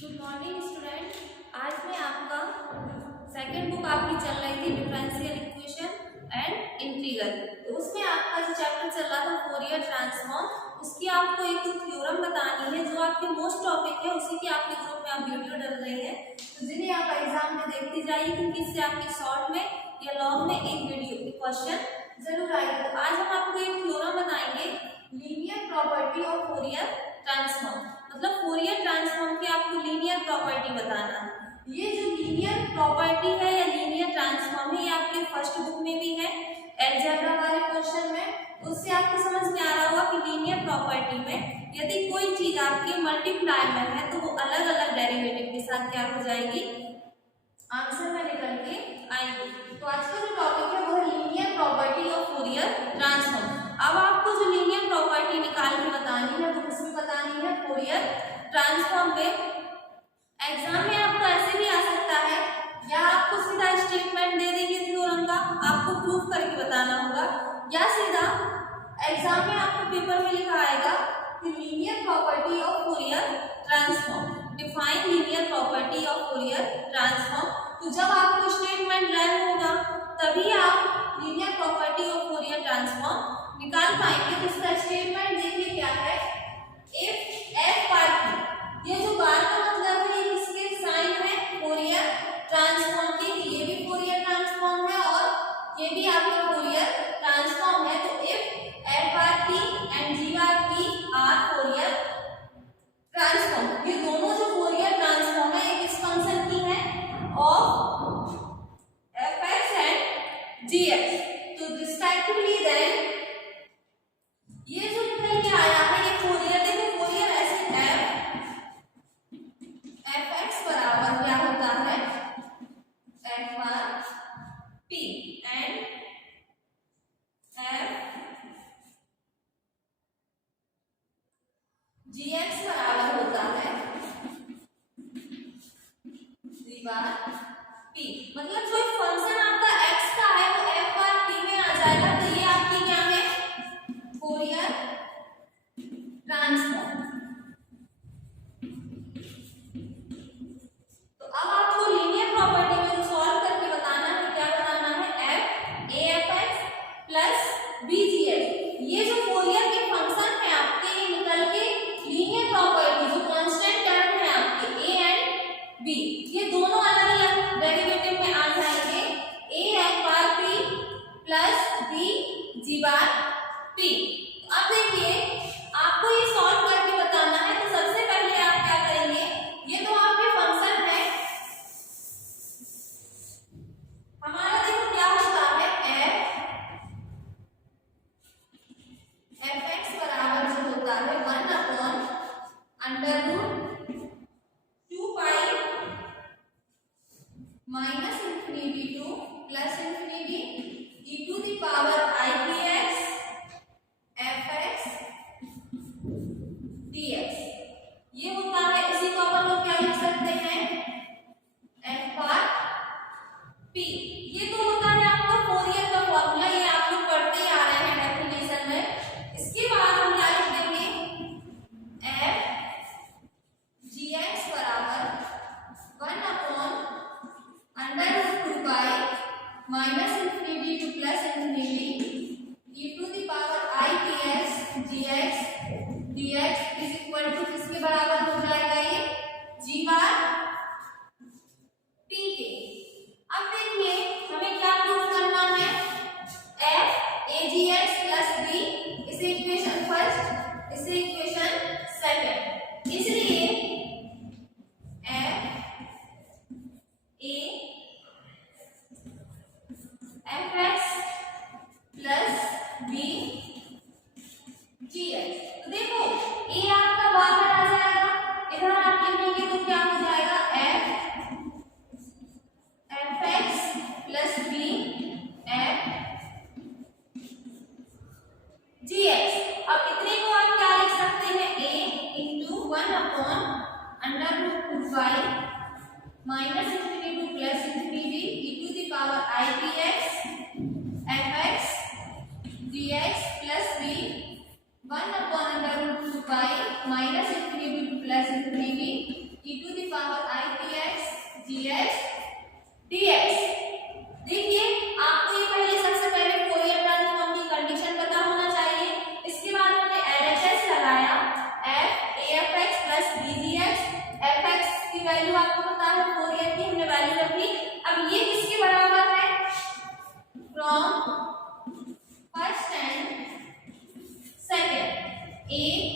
Good morning student. आज मैं आपका सेकंड बुक आपकी चल रही थी डिफरेंशियल इक्वेशन एंड इंटीग्रल। तो उसमें आपका जो चैप्टर चल रहा था फोरियर ट्रांसफॉर्म, उसकी आपको एक थ्योरम बतानी है जो आपके मोस्ट टॉपिक है, उसी की आपके ग्रुप में आप वीडियो डाल रही है। तो जिन्हें आप एग्जाम में देखती जाइए क्योंकि इससे आपके शॉर्ट में या लॉन्ग में एक वीडियो क्वेश्चन जरूर आएगा। तो आज हम आपको एक थ्योरम बताएंगे linear property of Fourier transform, मतलब फोरियर ट्रांसफॉर्म की आपको लीनियर प्रॉपर्टी बताना है। ये जो लीनियर प्रॉपर्टी है या लीनियर ट्रांसफॉर्म है, ये आपके फर्स्ट बुक में भी है अलजेब्रा वाले क्वेश्चन में। उससे आपको समझ में आ रहा होगा कि लीनियर प्रॉपर्टी में यदि कोई चीज आपके मल्टीप्लाई में है तो वो अलग अलग डेरिवेटिव के साथ क्या हो जाएगी, आंसर में निकल के आएगी। तो आज का जो टॉपिक है वो है linear property of Fourier transform. अब आपको जो लीनियर प्रॉपर्टी निकाल के बतानी है वो किसमें बतानी है, फोरियर ट्रांसफॉर्म पे। एग्जाम में आपको ऐसे भी आ सकता है या आपको सीधा स्टेटमेंट दे देंगे थ्योरम का, आपको प्रूफ करके बताना होगा, या सीधा एग्जाम में आपको पेपर में लिखा आएगा कि linear property of Fourier transform, define linear property of Fourier transform. तो जब आपको स्टेटमेंट रैंक होगा तभी आप linear property of Fourier transform निकाल पाएंगे। तो इसका स्टेटमेंट देखिए क्या है, इफ एफ बार पी, ये जो बार का मतलब है ये किसके साइन है, फोरियर ट्रांसफॉर्म की। ये भी फोरियर ट्रांसफॉर्म है और ये भी आपका फोरियर ट्रांसफॉर्म है। तो if f bar p and g bar p are Fourier transform, ये दोनों जो फोरियर ट्रांसफॉर्म है ये किस फंक्शन की है, of f x and g x. तो रिस्पेक्टिवली देन ये जो निकल के आया है ये फोरियर, देखो फोरियर ऐसे एफ एक्स बराबर क्या होता है, F bar p and F g x बराबर होता है जी बार पी। मतलब जो फंक्शन आपका एक्स का है वो एफ बार पी में आ जाएगा। तो ये आपकी क्या है, फोरियर ट्रांसफॉर्म। तो अब आपको लीनियर प्रॉपर्टी में जो सॉल्व करके बताना है, क्या बताना है, f a f x plus b g x. ये जो फोरियर के फंक्शन है आपके, ये निकल के लीनियर प्रॉपर्टी जो कांस्टेंट टर्म है आपके ए एंड बी, ये दोनों अलग अलग डेरिवेटिव में आ जाएंगे, a f bar p plus b g bar p. अब देखिए आपको ये सॉल्व करके बताना है। तो सबसे पहले आप क्या करेंगे, ये तो आपके फंक्शन है हमारा, देखो क्या होता है, एफ एक्स बराबर जो होता है 1/√2 pi minus infinity to plus infinity e to the power i p x f x dx, ये होता है। इसी को अपन लोग क्या लिख सकते हैं, एफ बार पी। ये तो होता है आपका फोरियर का फॉर्मूला, ये आप लोग पढ़ते ही आ रहे हैं डेफिनेशन में। इसके बाद हम क्या लिख देंगे, एफ जी एक्स बराबर 1/√2 pi minus infinity to plus infinity e to the power i p x g x dx is equal to किसके बराबर हो जाएगा, ये जी बार पी के। अब देखिए हमें क्या प्रूफ करना है, f a g x plus b, इसे इक्वेशन फर्स्ट, इसे इक्वेशन सेकंड। इसलिए f a f x plus b g x. तो देखो ए आपका बाहर आ जाएगा, इधर आप लिखेंगे तो क्या हो जाएगा, f x plus b f g x. अब इतने को आप क्या लिख सकते हैं, a into 1/√2 pi minus infinity to plus infinity e to the power i p x f x g x plus b 1/√2 pi minus infinity to plus infinity e to the power I px gx dx। देखिए आपको ये पहले सबसे पहले Fourier transform की condition पता होना चाहिए। इसके बाद हमने LHS लगाया f afx plus bgx। fx की वैल्यू आपको पता है, फोरियर की हमने वैल्यू रखी। अब ये किसके बराबर है? From first and second a